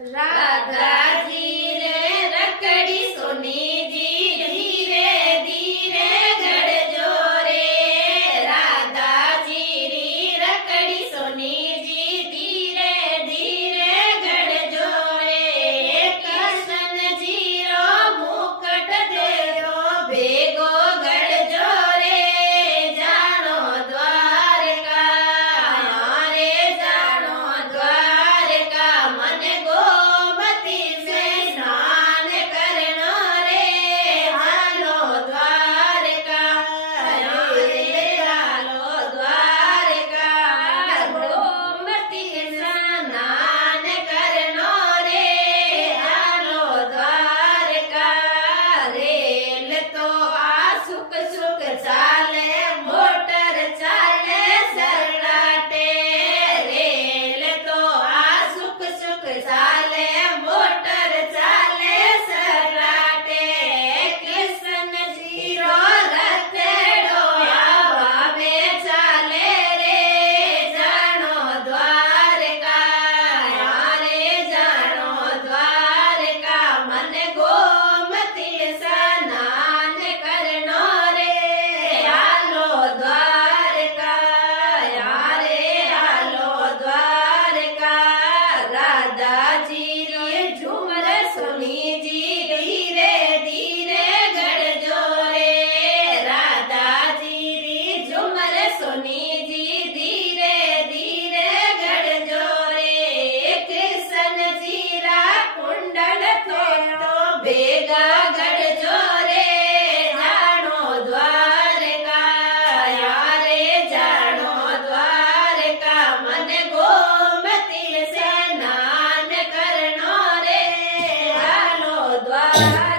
राधा जी रे रकड़ी सोनी जी धीरे धीरे गड़जो रे। राधा जी री रकड़ी सोनी जी धीरे धीरे गड़जो रे। कृष्ण जी रो मुकुट देरो भेगो गड़जो रे। जानो द्वारका रे जानो द्वारका मन गोमती से स्नान करनो रे। हालो द्वारका रे हालो द्वारका गोमती स्नान करनो रे। हालो द्वारका रेल तो आ सुख सुख चाले मोटर चाले सरनाटे। रेल तो आ सुख सुख चाले मोटर चाले सरनाटे। कृष्ण जी रो रथड़ो हवा में चाले रे। जानो द्वारका रे जानो द्वारका मन गोमती स्नान करनो रे। हालो द्वारका रे हालो द्वारका राधा जी रे झूमर सोनी जी धीरे धीरे गड़जो रे। राधा जी री झूमर सोनी जी धीरे धीरे गड़जो रे। कृष्ण जी रा कुंडल तो बेगा गड़जो रे। जानो द्वारका रे जानो द्वारका मन गोमती स्नान करनो रे। हालो द्वारका